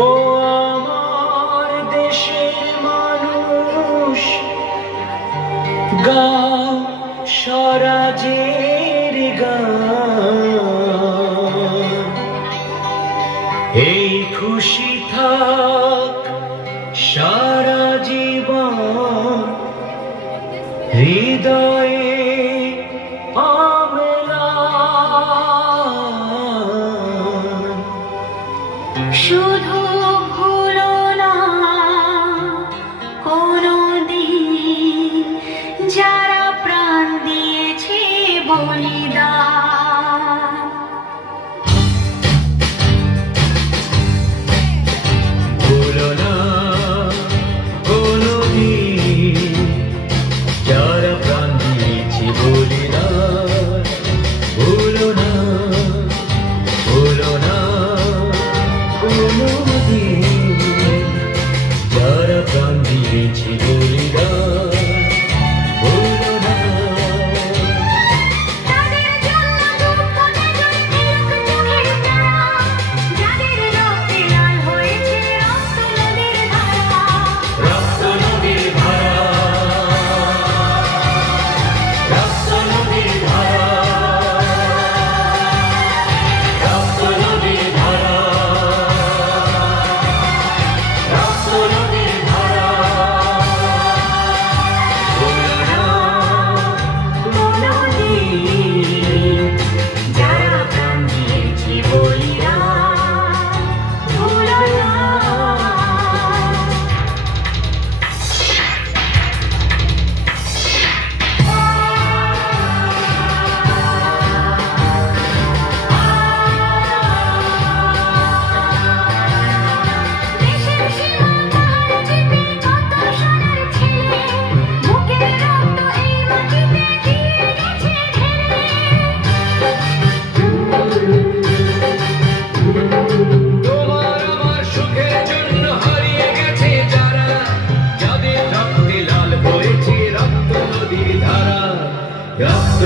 ও আমার দেশের মানুষ, গাও স্বরাজের গান। এই খুশি থাক সারা জীবন হৃদয়ে অম্লান। শুধু ভুলো না কোনদিন যারা প্রাণ দিয়েছে বলিদান। ভুলো না কোনদিন যারা প্রাণ দিয়েছে বলিদান। ভুলো না, ভুলো না কোনদিন যারা প্রাণ দিয়েছে বলিদান। ভুলো না। তাদের জন্য দুঃখ নেই তিলক চোখের তারা, যাদের রক্তে লাল হয়েছে রক্ত নদীর ধারা। রক্ত নদীর ধারা, রক্ত নদীর ধারা, রক্ত নদীর ধারা, রক্ত নদীর ধারা। ভুলো না কোনদিন যারা প্রাণ দিয়েছে বলিদান। ভুলো না। দেশের সীমানার চিপে কত সোনার ছেলে, বুকের রক্ত এই মাটিতে দিয়ে গেছে ঢেলে। তোমার আমার সুখের জন্য হারিয়ে গেছে যারা, যাদের রক্তে লাল হয়েছে রক্ত নদীর ধারা। রক্ত